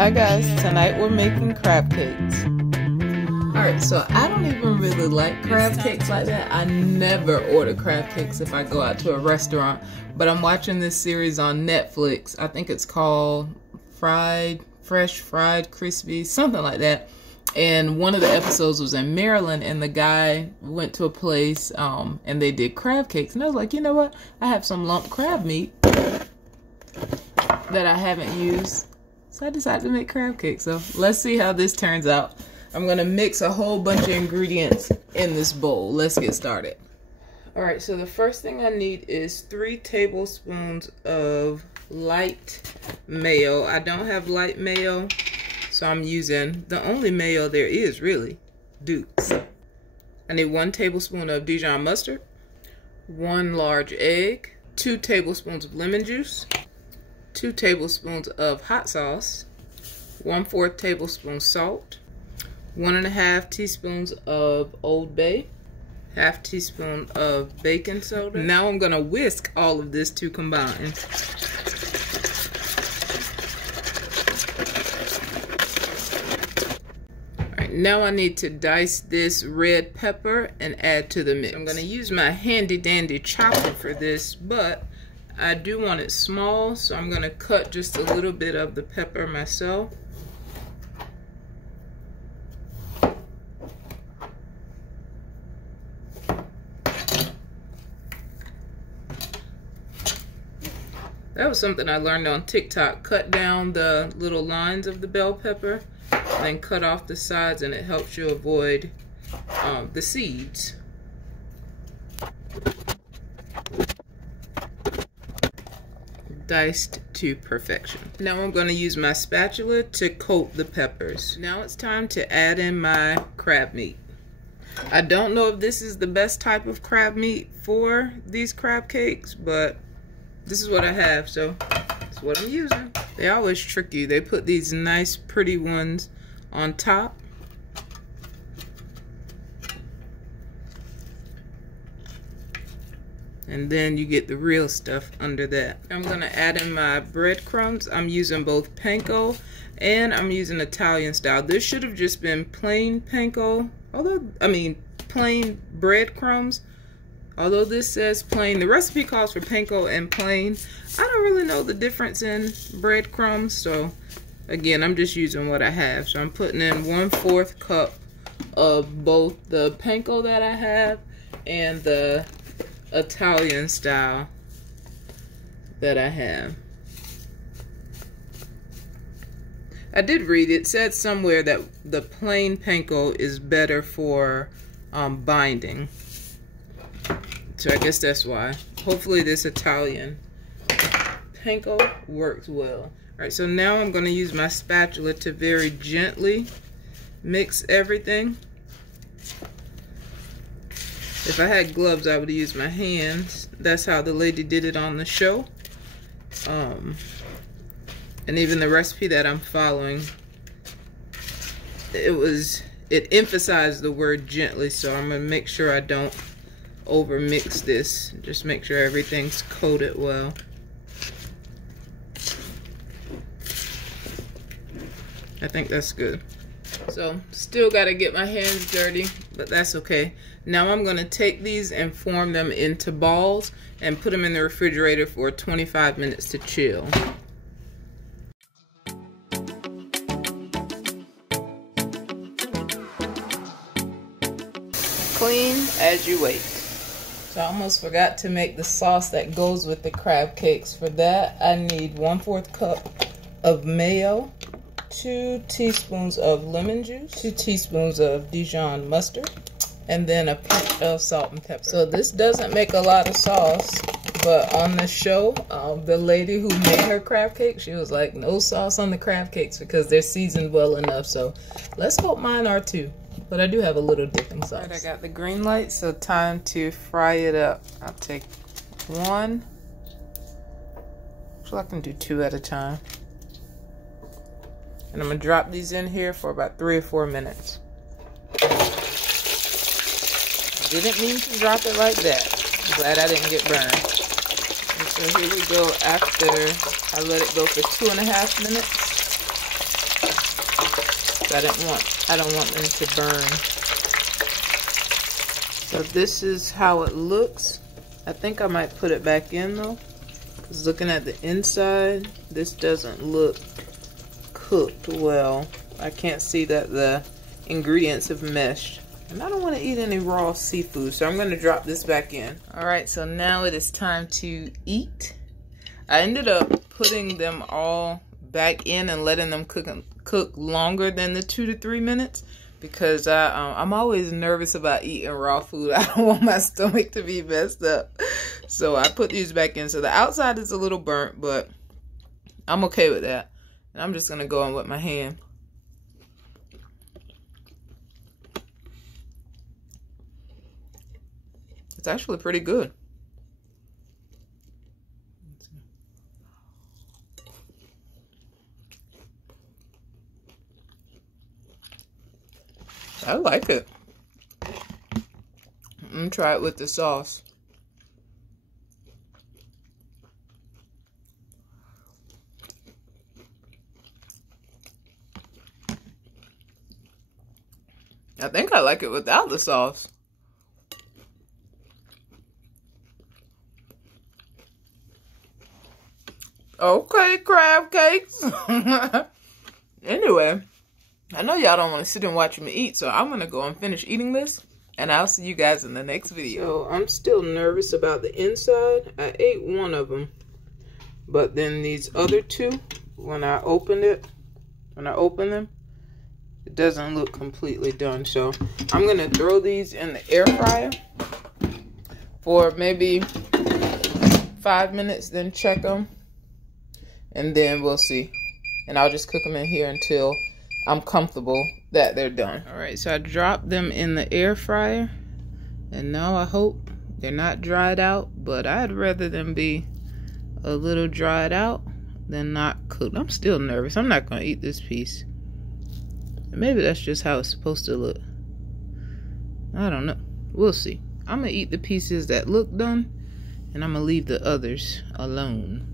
Hi guys, tonight we're making crab cakes. Alright, so I don't even really like crab cakes like that. I never order crab cakes if I go out to a restaurant. But I'm watching this series on Netflix. I think it's called Fresh Fried Crispy, something like that. And one of the episodes was in Maryland, and the guy went to a place and they did crab cakes. And I was like, you know what? I have some lump crab meat that I haven't used. So I decided to make crab cakes. So let's see how this turns out. I'm going to mix a whole bunch of ingredients in this bowl. Let's get started. Alright, so the first thing I need is 3 tablespoons of light mayo. I don't have light mayo, so I'm using the only mayo there is, really, Duke's. I need 1 tablespoon of Dijon mustard, 1 large egg, 2 tablespoons of lemon juice, 2 tablespoons of hot sauce, 1/4 tablespoon salt, 1½ teaspoons of Old Bay, ½ teaspoon of baking soda. Now I'm gonna whisk all of this to combine. Alright, now I need to dice this red pepper and add to the mix. I'm gonna use my handy dandy chopper for this, but I do want it small, so I'm gonna cut just a little bit of the pepper myself. That was something I learned on TikTok. Cut down the little lines of the bell pepper, and then cut off the sides, and it helps you avoid the seeds. Diced to perfection. Now I'm going to use my spatula to coat the peppers. Now it's time to add in my crab meat. I don't know if this is the best type of crab meat for these crab cakes, but this is what I have, so that's what I'm using. They always trick you. They put these nice pretty ones on top. And then you get the real stuff under that. I'm gonna add in my breadcrumbs. I'm using both panko and I'm using Italian style. This should have just been plain panko, plain breadcrumbs. Although this says plain, the recipe calls for panko and plain. I don't really know the difference in breadcrumbs, so again, I'm just using what I have. So I'm putting in 1/4 cup of both the panko that I have and the Italian style that I have. I did read, it said somewhere that the plain panko is better for binding. So I guess that's why. Hopefully this Italian panko works well. Alright, so now I'm going to use my spatula to very gently mix everything. If I had gloves, I would use my hands. That's how the lady did it on the show. And even the recipe that I'm following, it emphasized the word gently, so I'm going to make sure I don't over mix this. Just make sure everything's coated well. I think that's good. So still got to get my hands dirty, but that's okay. Now I'm going to take these and form them into balls and put them in the refrigerator for 25 minutes to chill. Clean as you wait. So I almost forgot to make the sauce that goes with the crab cakes. For that, I need 1/4 cup of mayo, 2 teaspoons of lemon juice, 2 teaspoons of Dijon mustard, and then a pinch of salt and pepper. So this doesn't make a lot of sauce, but on the show, the lady who made her crab cake, she was like, no sauce on the crab cakes because they're seasoned well enough. So let's hope mine are too. But I do have a little dipping sauce. Alright, I got the green light, so time to fry it up. I'll take 1. So I can do 2 at a time. And I'm going to drop these in here for about 3 or 4 minutes. Didn't mean to drop it like that. Glad I didn't get burned. And so here we go after I let it go for 2.5 minutes. because I don't want them to burn. So this is how it looks. I think I might put it back in though, because looking at the inside, this doesn't look cooked well. I can't see that the ingredients have meshed. And I don't want to eat any raw seafood, so I'm going to drop this back in. Alright, so now it is time to eat. I ended up putting them all back in and letting them cook longer than the 2 to 3 minutes, because I'm always nervous about eating raw food. I don't want my stomach to be messed up. So I put these back in. So the outside is a little burnt, but I'm okay with that. And I'm just going to go in with my hand. It's actually pretty good. I like it. I'm gonna try it with the sauce. I think I like it without the sauce. Okay, crab cakes. Anyway, I know y'all don't want to sit and watch me eat, so I'm going to go and finish eating this, and I'll see you guys in the next video. So, I'm still nervous about the inside. I ate one of them, but then these other two, when I open them, it doesn't look completely done. So, I'm going to throw these in the air fryer for maybe 5 minutes, then check them. And then we'll see. And I'll just cook them in here until I'm comfortable that they're done. Alright, so I dropped them in the air fryer. And now I hope they're not dried out. But I'd rather them be a little dried out than not cooked. I'm still nervous. I'm not going to eat this piece. Maybe that's just how it's supposed to look. I don't know. We'll see. I'm going to eat the pieces that look done. And I'm going to leave the others alone.